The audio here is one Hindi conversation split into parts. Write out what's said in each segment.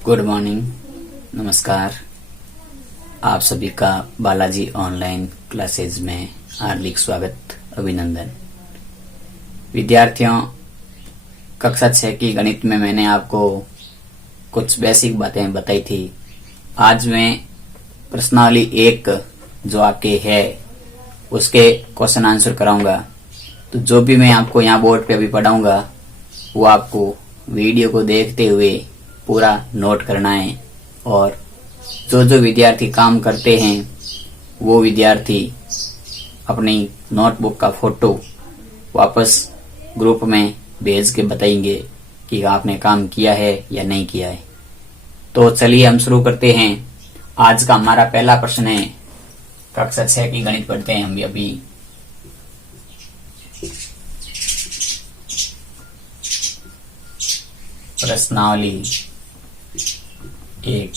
गुड मॉर्निंग, नमस्कार। आप सभी का बालाजी ऑनलाइन क्लासेज में हार्दिक स्वागत, अभिनंदन। विद्यार्थियों, कक्षा 6 की गणित में मैंने आपको कुछ बेसिक बातें बताई थी। आज मैं प्रश्नावली 1 जो आपके है उसके क्वेश्चन आंसर कराऊंगा। तो जो भी मैं आपको यहाँ बोर्ड पे अभी पढ़ाऊंगा वो आपको वीडियो को देखते हुए पूरा नोट करना है। और जो विद्यार्थी काम करते हैं वो विद्यार्थी अपनी नोटबुक का फोटो वापस ग्रुप में भेज के बताएंगे कि आपने काम किया है या नहीं किया है। तो चलिए हम शुरू करते हैं। आज का हमारा पहला प्रश्न है, कक्षा 6 की गणित पढ़ते हैं हम अभी। प्रश्नावली 1.1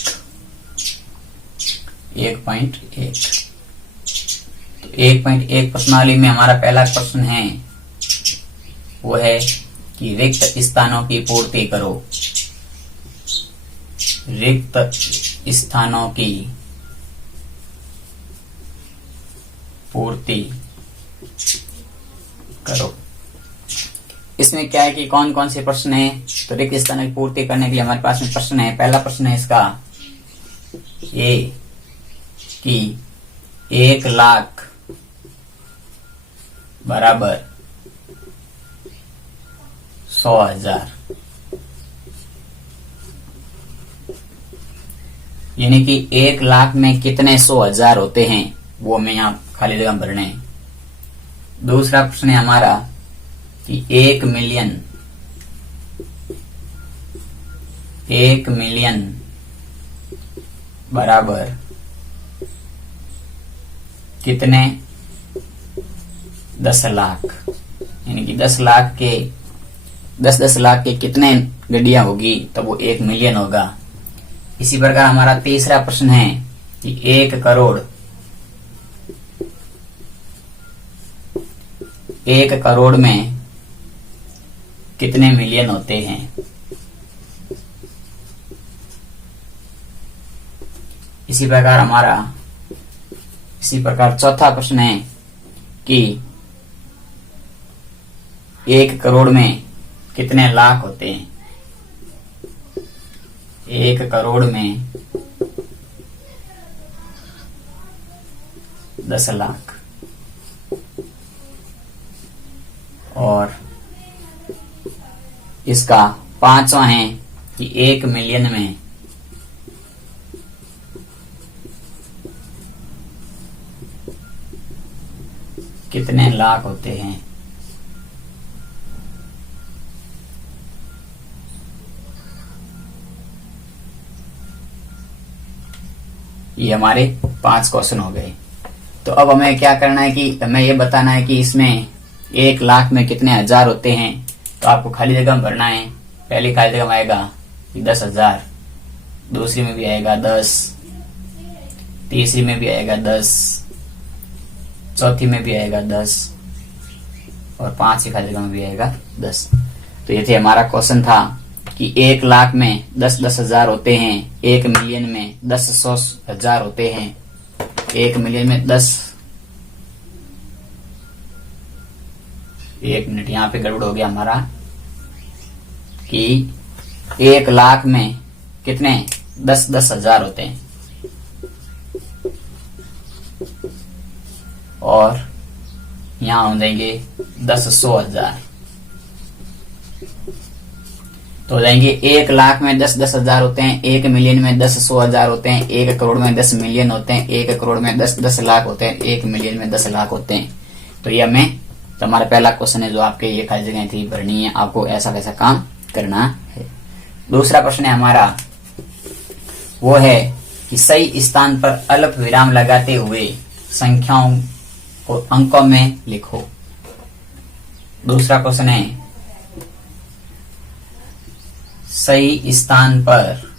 तो 1.1 प्रश्नावली में हमारा पहला प्रश्न है वो है कि रिक्त स्थानों की पूर्ति करो। रिक्त स्थानों की पूर्ति करो। इसमें क्या है कि कौन कौन से प्रश्न है, तो रिक्त स्थानों की पूर्ति करने के लिए हमारे पास में प्रश्न है। पहला प्रश्न है इसका ये कि 1,00,000 बराबर 100,000, यानी कि 1,00,000 में कितने 100,000 होते हैं वो हमें यहाँ खाली जगह भरने हैं। दूसरा प्रश्न है हमारा कि 1,000,000 बराबर कितने 10,00,000, यानी कि 10,00,000 के 10,00,000 के कितने गड्डियां होगी तब वो 1,000,000 होगा। इसी प्रकार हमारा तीसरा प्रश्न है कि 1 करोड़ में कितने मिलियन होते हैं। इसी प्रकार चौथा प्रश्न है कि 1 करोड़ में कितने लाख होते हैं। 1 करोड़ में 10,00,000। और इसका पांचवा है कि 1,000,000 में कितने लाख होते हैं। ये हमारे 5 क्वेश्चन हो गए। तो अब हमें क्या करना है कि हमें ये बताना है कि इसमें 1,00,000 में कितने हजार होते हैं। तो आपको खाली जगह में भरना है। पहली खाली जगह में आएगा 10,000, दूसरी में भी आएगा 10, तीसरी में भी आएगा 10, चौथी में भी आएगा 10 और 5वीं खाली जगह में भी आएगा 10। तो ये थे हमारा क्वेश्चन था कि 1,00,000 में 10,000 होते हैं, 1,000,000 में 10,100,000 होते हैं, 1,000,000 में 10। एक मिनट, यहाँ पे गड़बड़ हो गया हमारा कि 1,00,000 में कितने 10,000 होते हैं और यहाँ हो जाएंगे 10,100,000। तो हो जाएंगे 1,00,000 में 10,000 होते हैं, 1,000,000 में 10,100,000 होते हैं, 1 करोड़ में 10 मिलियन होते हैं, 1 करोड़ में 10,00,000 होते हैं, 1,000,000 में 10,00,000 होते हैं। तो ये हमें तो हमारा पहला क्वेश्चन है जो आपके ये खाली जगह थी भरनी है, आपको ऐसा वैसा काम करना है। दूसरा प्रश्न है हमारा वो है कि सही स्थान पर अल्प विराम लगाते हुए संख्याओं को अंकों में लिखो। दूसरा क्वेश्चन है सही स्थान पर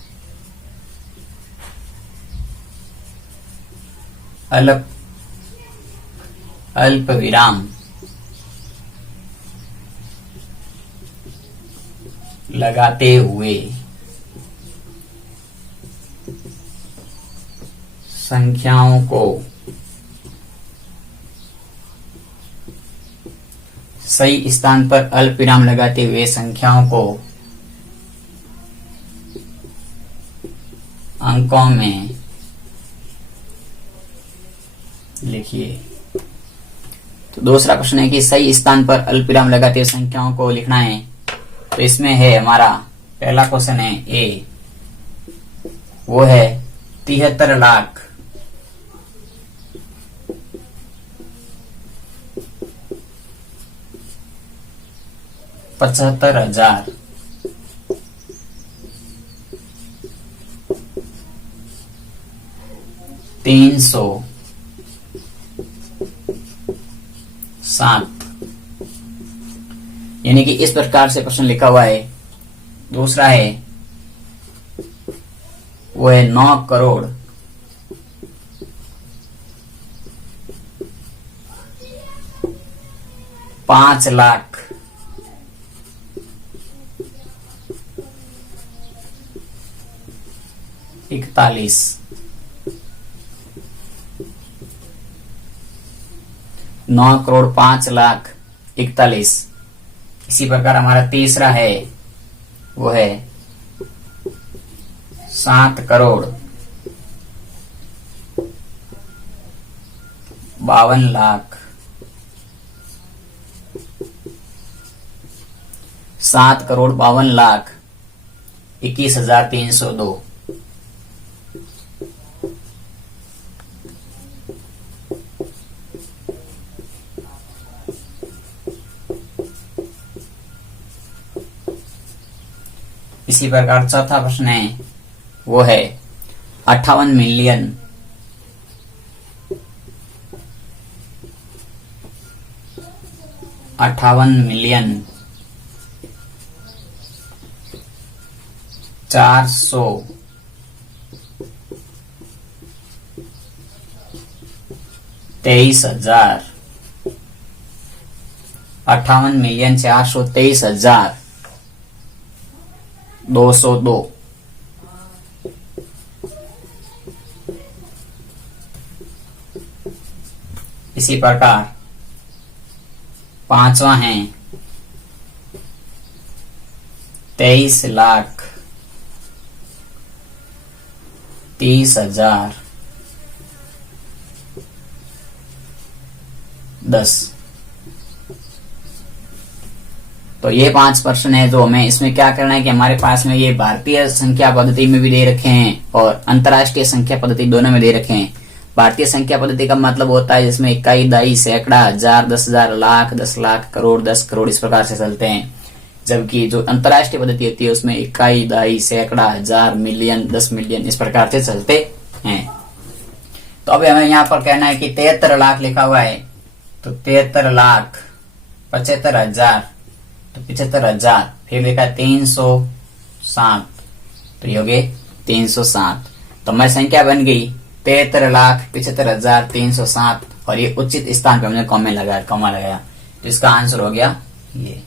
अल्प विराम लगाते हुए संख्याओं को सही स्थान पर अल्पविराम लगाते हुए संख्याओं को अंकों में लिखिए। तो दूसरा प्रश्न है कि सही स्थान पर अल्पविराम लगाते हुए संख्याओं को लिखना है। तो इसमें है हमारा पहला क्वेश्चन है ए, वो है 73 लाख 75,000 307, यानी कि इस प्रकार से प्रश्न लिखा हुआ है। दूसरा है वो है 9 करोड़ 5 लाख 41, 9 करोड़ 5 लाख 41। इसी प्रकार हमारा तीसरा है वो है 7 करोड़ 52 लाख 7 करोड़ 52 लाख 21,302। इसी प्रकार चौथा प्रश्न है वो है 58 मिलियन 423,000 58,423,202। इसी प्रकार पांचवा है 23,30,010। तो ये 5 प्रश्न है जो हमें इसमें क्या करना है कि हमारे पास में ये भारतीय संख्या पद्धति में भी दे रखे हैं और अंतर्राष्ट्रीय संख्या पद्धति दोनों में दे रखे हैं। भारतीय संख्या पद्धति का मतलब होता है जिसमें इकाई, दहाई, सैकड़ा, हजार, 10,000, लाख, 10 लाख, करोड़, 10 करोड़ इस प्रकार से चलते हैं। जबकि जो अंतर्राष्ट्रीय पद्धति होती है उसमें इकाई, दहाई, सैकड़ा, हजार, मिलियन, 10 मिलियन इस प्रकार से चलते हैं। तो अब हमें यहाँ पर कहना है कि 73 लाख लिखा हुआ है, तो 73 लाख 75,000, तो 75,000, फिर लिखा 307, तो ये हो गए 307। तो हमारी संख्या बन गई 73,75,307 और ये उचित स्थान पे हमने कॉमा लगाया, तो इसका आंसर हो गया ये।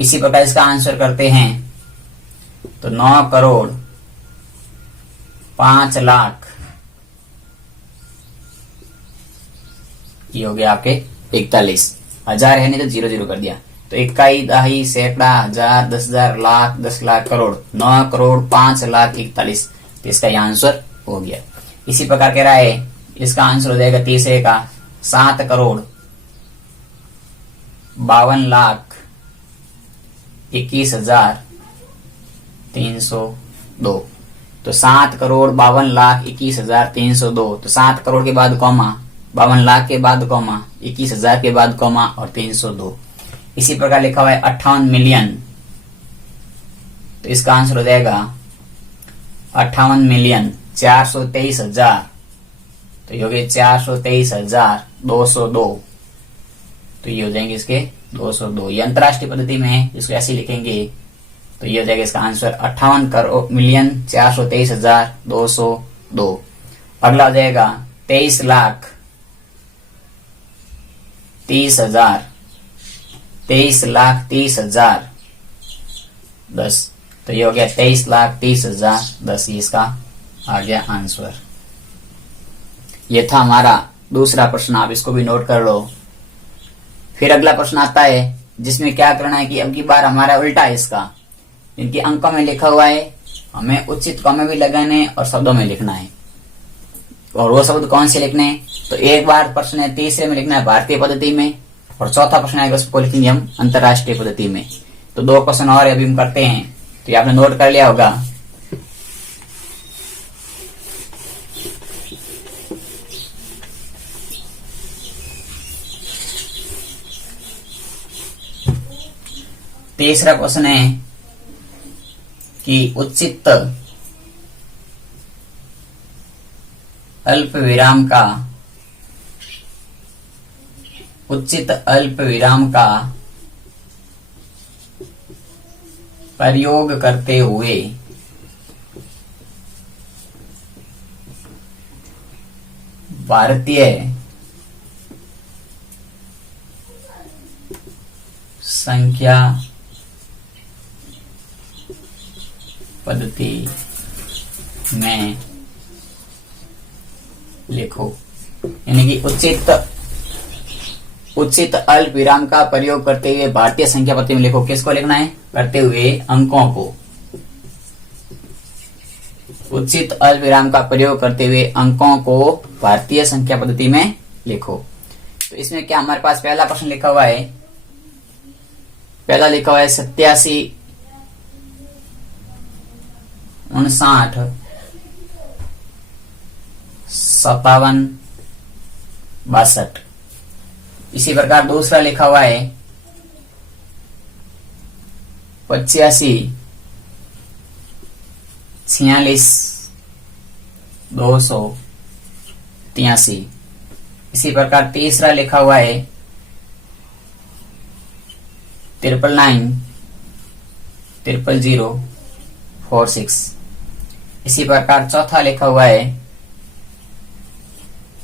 इसी प्रकार इसका आंसर करते हैं तो 9 करोड़ 5 लाख, ये हो गया आपके 41। हजार है नहीं तो 0 कर दिया। तो इकाई, दहाई, सैकड़ा, हजार, 10,000, लाख, 10 लाख, करोड़, 9 करोड़ 5 लाख 41, तो इसका ये आंसर हो गया। इसी प्रकार कह रहा है इसका आंसर हो जाएगा तीसरे का 7 करोड़ 52 लाख 21,302। तो 7 करोड़ 52 लाख 21,302। तो 7 करोड़ के बाद कॉमा, 52 लाख के बाद कॉमा, 21,000 के बाद कॉमा और 302। इसी प्रकार लिखा हुआ है 58 मिलियन, तो इसका आंसर हो जाएगा 58 मिलियन 423,000, तो ये हो गए 423,202। तो ये हो जाएंगे इसके 202। ये अंतरराष्ट्रीय पद्धति में है, इसको ऐसे लिखेंगे तो ये हो जाएगा इसका आंसर 58 करोड़ मिलियन 423,202। अगला हो जाएगा 23 लाख 30,000, 23,30,010। तो ये हो गया 23,30,010, ये इसका आ गया आंसर। ये था हमारा दूसरा प्रश्न, आप इसको भी नोट कर लो। फिर अगला प्रश्न आता है जिसमें क्या करना है कि अब की बार हमारा उल्टा है इसका, इनके अंकों में लिखा हुआ है, हमें उचित कॉमे भी लगाने और शब्दों में लिखना है। और वो शब्द कौन से लिखने हैं, तो एक बार प्रश्न है तीसरे में लिखना है भारतीय पद्धति में, और चौथा प्रश्न आएगा उसको लिखेंगे हम अंतरराष्ट्रीय पद्धति में। तो 2 क्वेश्चन और अभी हम करते हैं, तो ये आपने नोट कर लिया होगा। तीसरा क्वेश्चन है कि उचित अल्प विराम का प्रयोग करते हुए भारतीय संख्या पद्धति में लिखो। यानी कि उचित अल्प विराम का प्रयोग करते हुए भारतीय संख्या पद्धति में लिखो। किसको लिखना है, करते हुए अंकों को। उचित अल्प विराम का प्रयोग करते हुए अंकों को भारतीय संख्या पद्धति में लिखो। तो इसमें क्या हमारे पास पहला प्रश्न लिखा हुआ है, पहला लिखा हुआ है 87, 59, 57, 62। इसी प्रकार दूसरा लिखा हुआ है 85, 46, 283। इसी प्रकार तीसरा लिखा हुआ है 999, 000, 46। इसी प्रकार चौथा लिखा हुआ है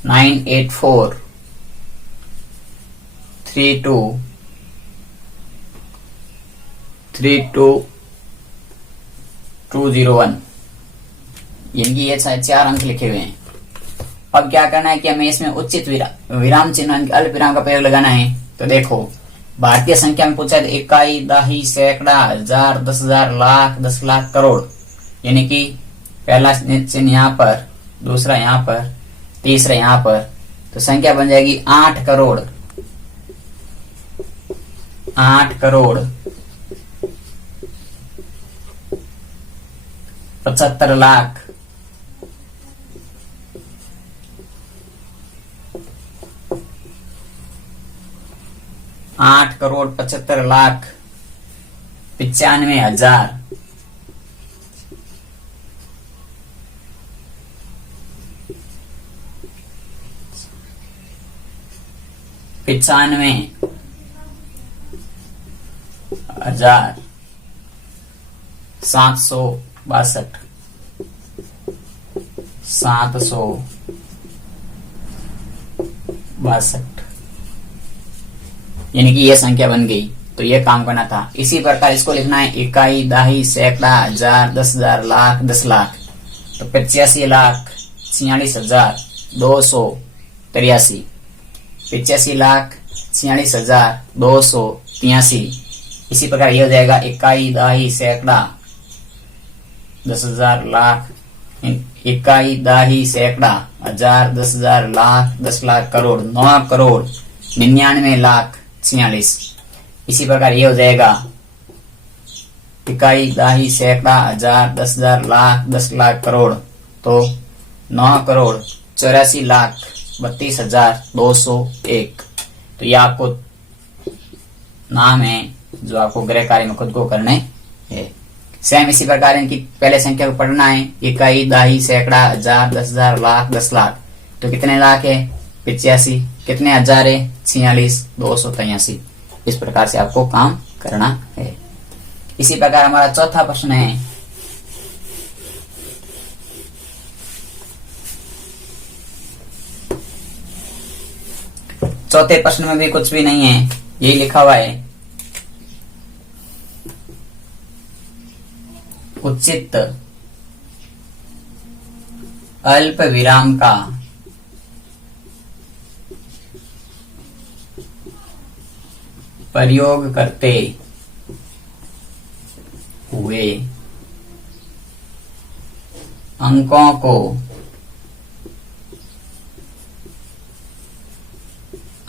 984, 32, 201। इनकी ये 4 अंक लिखे हुए हैं। अब क्या करना है कि हमें इसमें उचित विराम चिन्ह अल्प विराम का प्रयोग लगाना है। तो देखो भारतीय संख्या में पूछा है इकाई, दाही, सैकड़ा, हजार, 10,000, लाख, 10 लाख, करोड़। यानी कि पहला चिन्ह यहाँ पर, दूसरा यहाँ पर, तीसरा यहाँ पर, तो संख्या बन जाएगी 8 करोड़, 75 लाख, 8 करोड़ 75 लाख 95,000, 95,762, 762। यानी कि यह संख्या बन गई। तो यह काम करना था। इसी प्रकार इसको लिखना है इकाई, दाही, सैकड़ा, हजार, 10,000, लाख, 10 लाख। तो 85,46,283, 85,46,283। इसी प्रकार यह हो जाएगा इकाई, दाही, सैकड़ा, 10,000, लाख, इकाई, दाही, सैकड़ा, हजार, 10,000, लाख, 10 लाख, करोड़, 9 करोड़ 99,46,000। इसी प्रकार ये हो जाएगा इकाई, दाही, सैकड़ा, हजार, 10,000, लाख, 10 लाख, करोड़। तो 9 करोड़ 84,32,201। तो ये आपको नाम है जो आपको गृह कार्य में खुद को करने है। सेम इसी प्रकार इनकी पहले संख्या को पढ़ना है, इकाई, दाही, सैकड़ा, हजार, 10,000, लाख, 10 लाख। तो कितने लाख है 85, कितने हजार है 46,283। इस प्रकार से आपको काम करना है। इसी प्रकार हमारा चौथा प्रश्न है चौथे प्रश्न में भी कुछ भी नहीं है, यही लिखा हुआ है उचित अल्प विराम का प्रयोग करते हुए अंकों को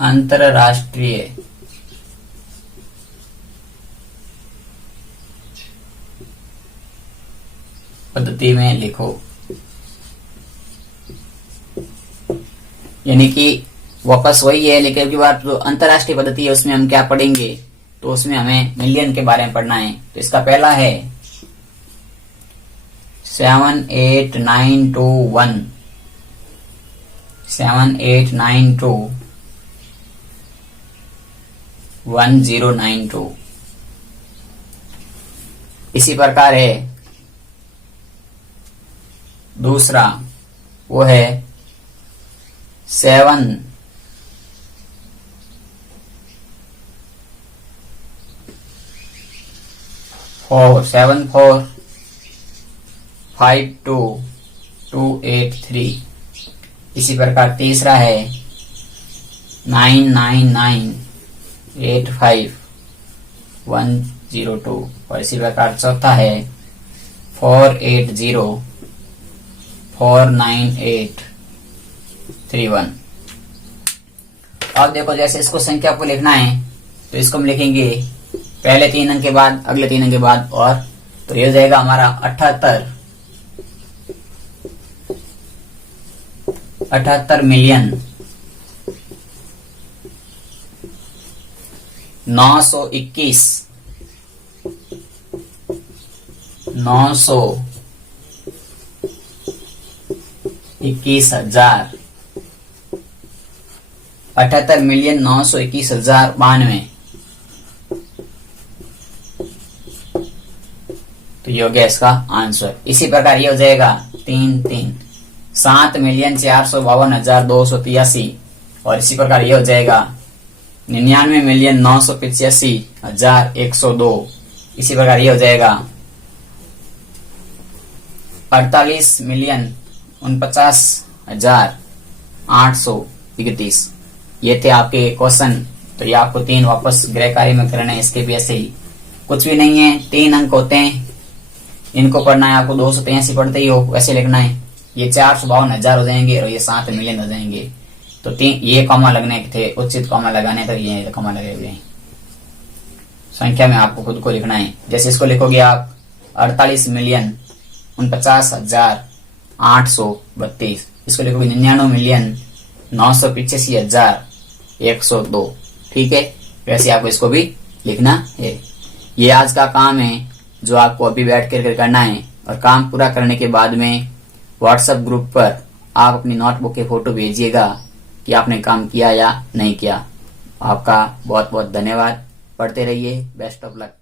अंतरराष्ट्रीय पद्धति में लिखो। यानी कि वापस वही है, लेकिन अब की बात जो अंतरराष्ट्रीय पद्धति है उसमें हम क्या पढ़ेंगे, तो उसमें हमें मिलियन के बारे में पढ़ना है। तो इसका पहला है 78921 1092। इसी प्रकार है दूसरा, वो है 7452283। इसी प्रकार तीसरा है 999851102। और इसी प्रकार चौथा है 4804981। अब देखो, जैसे इसको संख्या को लिखना है तो इसको हम लिखेंगे पहले 3 अंक के बाद, अगले 3 अंक के बाद, और तो ये हो जाएगा हमारा 78 मिलियन 921,921,000 78,921,092। तो ये हो गया इसका आंसर। इसी प्रकार ये हो जाएगा 7,452,283। और इसी प्रकार ये हो जाएगा 99,985,102। इसी प्रकार ये हो जाएगा 48,49,831। ये थे आपके क्वेश्चन। तो ये आपको 3 वापस गृह कार्य में करना है। इसके भी ऐसे ही कुछ भी नहीं है, 3 अंक होते हैं, इनको पढ़ना है आपको। 283 पढ़ते ही हो वैसे लिखना है। ये 452,000 हो जाएंगे और ये 7 मिलियन हो जाएंगे। तो ये कॉमा लगने के थे, उचित कॉमा लगाने तो ये कॉमा लगे हुए हैं। संख्या में आपको खुद को लिखना है। जैसे इसको लिखोगे आप 48,49,832। इसको लिखोगे 99,985,102। ठीक है, वैसे आपको इसको भी लिखना है। ये आज का काम है जो आपको अभी बैठ कर करना है। और काम पूरा करने के बाद में व्हाट्सएप ग्रुप पर आप अपनी नोटबुक के फोटो भेजिएगा कि आपने काम किया या नहीं किया। आपका बहुत बहुत धन्यवाद। पढ़ते रहिए। Best of luck.